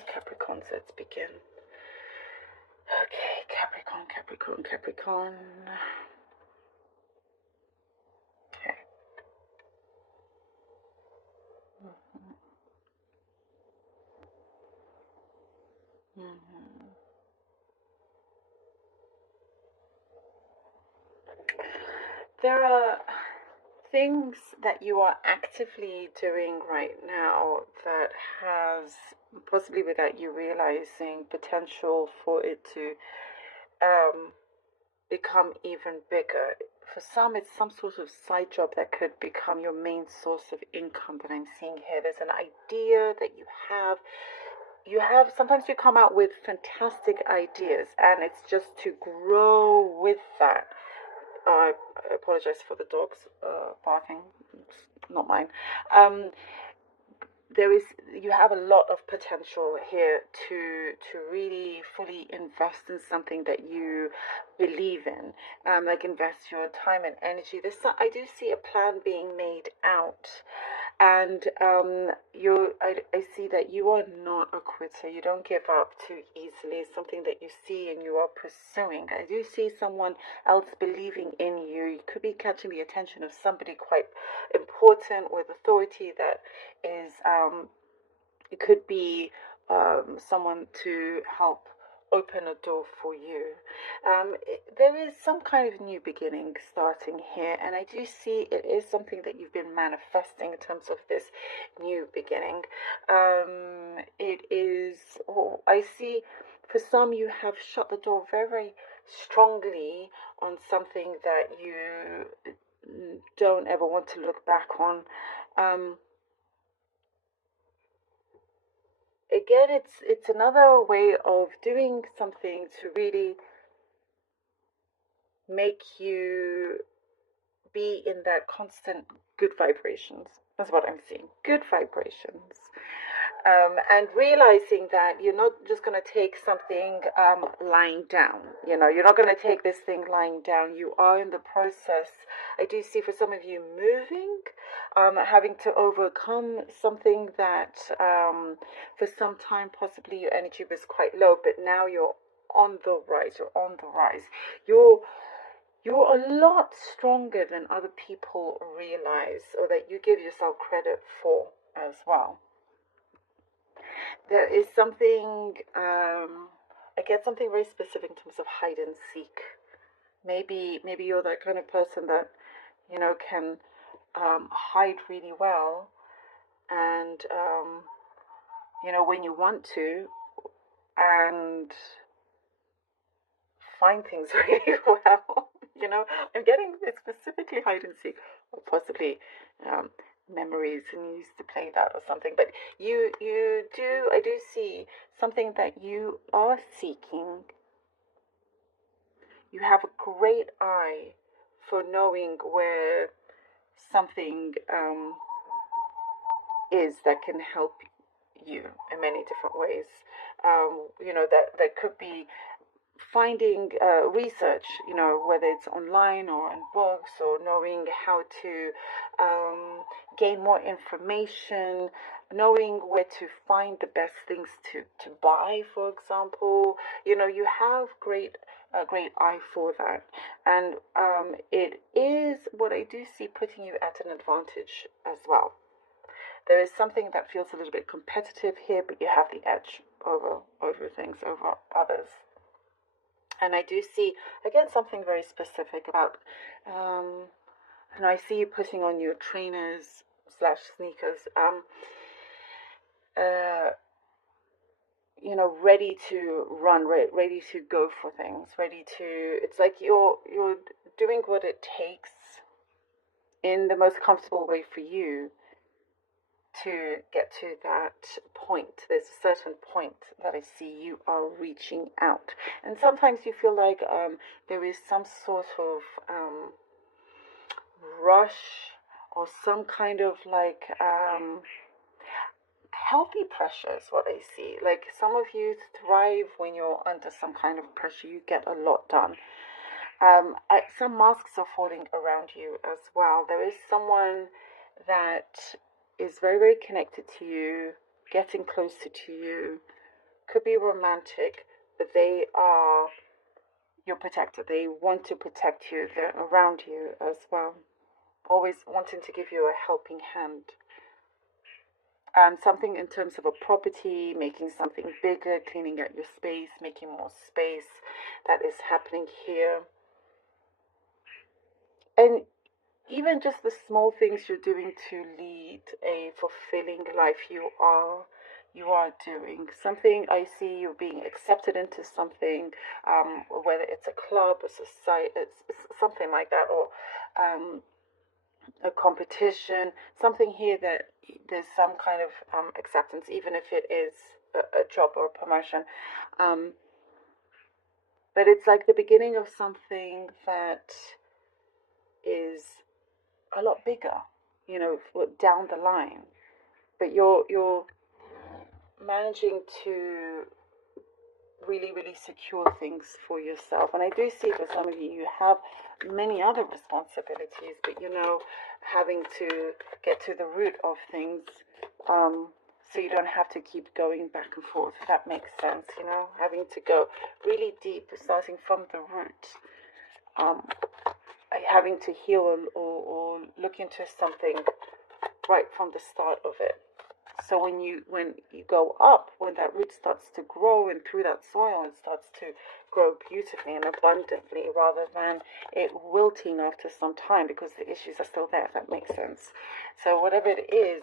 Capricorns, let's begin. Okay, Capricorn, Capricorn, Capricorn. Okay. There are things that you are actively doing right now that has, possibly without you realizing, potential for it to become even bigger. For some, it's some sort of side job that could become your main source of income that I'm seeing here. There's an idea that you have. Sometimes you come out with fantastic ideas, and it's just to grow with that. I apologize for the dogs barking. It's not mine. You have a lot of potential here to really fully invest in something that you believe in, like invest your time and energy. I do see a plan being made out, and I see that you are not a quitter. You don't give up too easily. It's something that you see and you are pursuing. I do see someone else believing in you. You could be catching the attention of somebody quite important with authority that is, it could be someone to help open a door for you. There is some kind of new beginning starting here, and I do see it is something that you've been manifesting in terms of this new beginning. It is, I see for some you have shut the door very, very strongly on something that you don't ever want to look back on. Again, it's another way of doing something to really make you be in that constant good vibrations. That's what I'm seeing. Good vibrations. And realizing that you're not just going to take something lying down. You're not going to take this thing lying down. You are in the process. I do see for some of you moving, having to overcome something that for some time possibly your energy was quite low, but now you're on the rise. You're on the rise. You're a lot stronger than other people realize, or that you give yourself credit for as well. There is something, I get something very specific in terms of hide and seek. Maybe you're that kind of person that, can hide really well, and, when you want to, and find things really well. I'm getting it specifically hide and seek, or possibly memories, and you used to play that or something. But I do see something that you are seeking. You have a great eye for knowing where something is that can help you in many different ways. That could be finding research, whether it's online or in books, or knowing how to gain more information, knowing where to find the best things to buy, for example. You have a great eye for that. And it is what I do see putting you at an advantage as well. There is something that feels a little bit competitive here, but you have the edge over things, over others. And I do see, again, something very specific about, and I see you putting on your trainers / sneakers, ready to run, ready to go for things, it's like you're doing what it takes in the most comfortable way for you to get to that point. There's a certain point that I see you are reaching out, and sometimes you feel like there is some sort of rush, or some kind of like healthy pressure is what I see. Like, some of you thrive when you're under some kind of pressure. You get a lot done. Some masks are falling around you as well. There is someone that is very, very connected to you, getting closer to you, could be romantic, but they are your protector. They want to protect you. They're around you as well, always wanting to give you a helping hand. Something in terms of a property, making something bigger, cleaning out your space, making more space, that is happening here. And even just the small things you're doing to lead a fulfilling life, you are doing something. I see you being accepted into something, whether it's a club, a society, it's something like that, or a competition, something here that there's some kind of acceptance, even if it is a job or a promotion. But it's like the beginning of something that is a lot bigger, down the line. But you're managing to really, really secure things for yourself. And I do see for some of you, you have many other responsibilities, but having to get to the root of things, so you don't have to keep going back and forth, if that makes sense, having to go really deep, starting from the root, having to heal or look into something right from the start of it. So when you go up, when that root starts to grow and through that soil, it starts to grow beautifully and abundantly, rather than it wilting after some time because the issues are still there, if that makes sense. So whatever it is,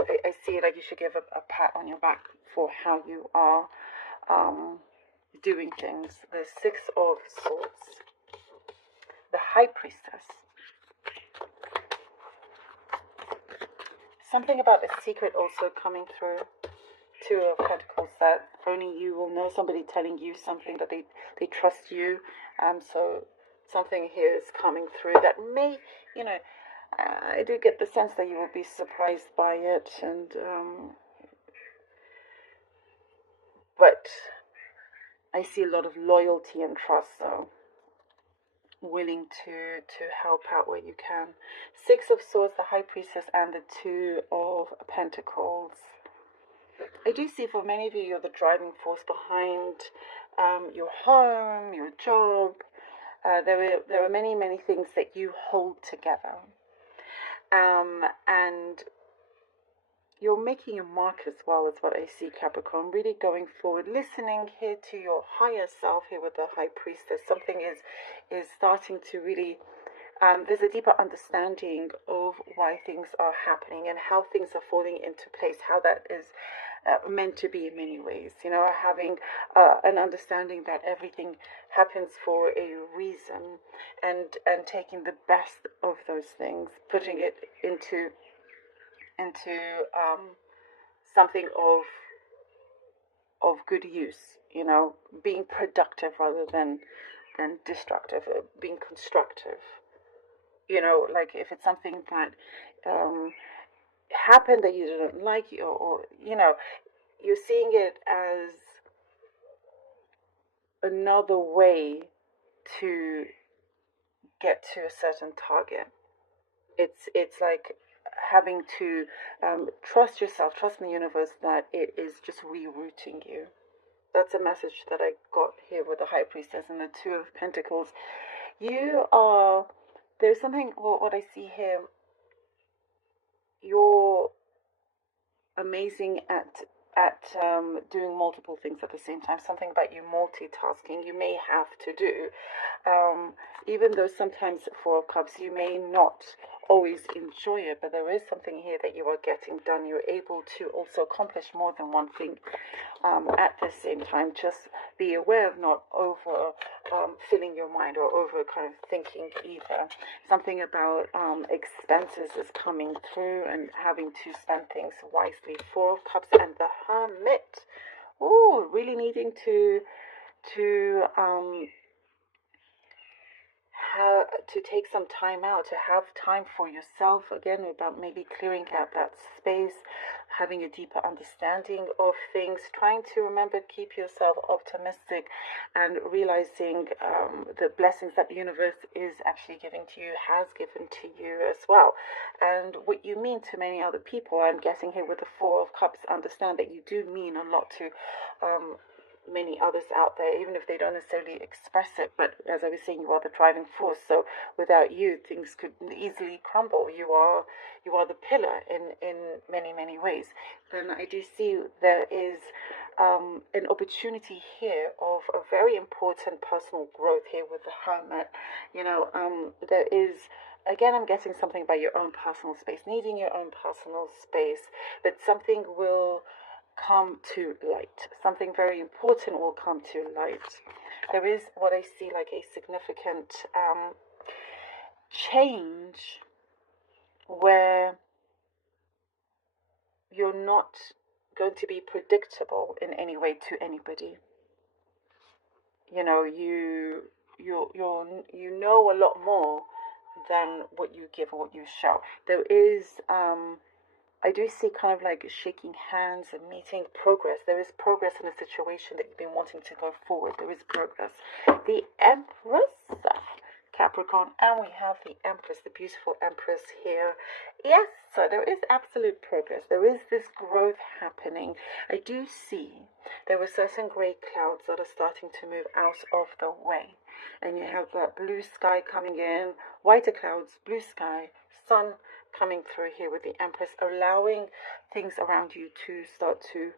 I see it like you should give a pat on your back for how you are doing things. The Six of Swords, the High Priestess. Something about a secret also coming through. Two of Pentacles, that only you will know. Somebody telling you something that they trust you. So something here is coming through that may, I do get the sense that you will be surprised by it, and but I see a lot of loyalty and trust, so willing to help out where you can. Six of Swords, the High Priestess, and the Two of Pentacles. I do see for many of you, you're the driving force behind your home, your job. There are many, many things that you hold together. And you're making a mark as well, is what I see, Capricorn. Really going forward, listening here to your higher self here with the High Priestess. Something is starting to really, there's a deeper understanding of why things are happening and how things are falling into place, how that is meant to be in many ways. Having an understanding that everything happens for a reason, and taking the best of those things, putting it into something of good use, being productive rather than destructive, being constructive. Like if it's something that happened that you didn't like, or you're seeing it as another way to get to a certain target. It's like having to trust yourself, trust in the universe that it is just rerouting you. That's a message that I got here with the High Priestess and the Two of Pentacles. There's something, what I see here, you're amazing at doing multiple things at the same time. Something about you multitasking you may have to do, even though sometimes Four of Cups you may not always enjoy it, but there is something here that you are getting done. You're able to also accomplish more than one thing at the same time. Just be aware of not over filling your mind or over kind of thinking either. Something about expenses is coming through and having to spend things wisely. Four of Cups and the Hermit. Oh, really needing to to take some time out, to have time for yourself, again, about maybe clearing out that space, having a deeper understanding of things, trying to remember, keep yourself optimistic, and realizing the blessings that the universe is actually giving to you, has given to you as well. And what you mean to many other people, I'm guessing here with the Four of Cups, understand that you do mean a lot to many others out there, even if they don't necessarily express it. But as I was saying, you are the driving force. So without you, things could easily crumble. You are the pillar in many ways. Then I do see there is an opportunity here of a very important personal growth here with the Hermit. There is. Again, I'm getting something about your own personal space, needing your own personal space, but something will come to light. Something very important will come to light. There is what I see like a significant change where you're not going to be predictable in any way to anybody. You know a lot more than what you give or what you show. There is I do see kind of like shaking hands and meeting progress. There is progress in a situation that you've been wanting to go forward. There is progress. The Empress, Capricorn, and we have the Empress, the beautiful Empress here. Yes, so there is absolute progress. There is this growth happening. I do see there were certain grey clouds that are starting to move out of the way. And you have that blue sky coming in, whiter clouds, blue sky, sun coming through here with the Empress, allowing things around you to start to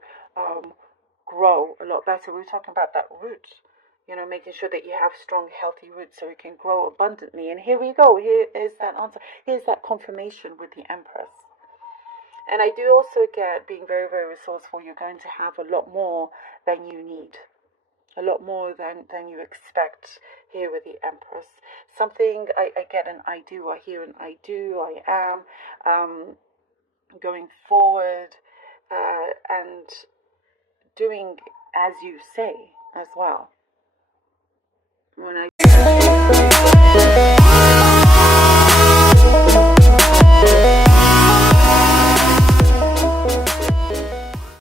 grow a lot better. We were talking about that root, making sure that you have strong, healthy roots so it can grow abundantly. And here we go. Here is that answer. Here's that confirmation with the Empress. And I do also get, being very, very resourceful, you're going to have a lot more than you need. A lot more than you expect here with the Empress. Something, I get an I do, I hear an I do, I am, going forward, and doing as you say as well. When I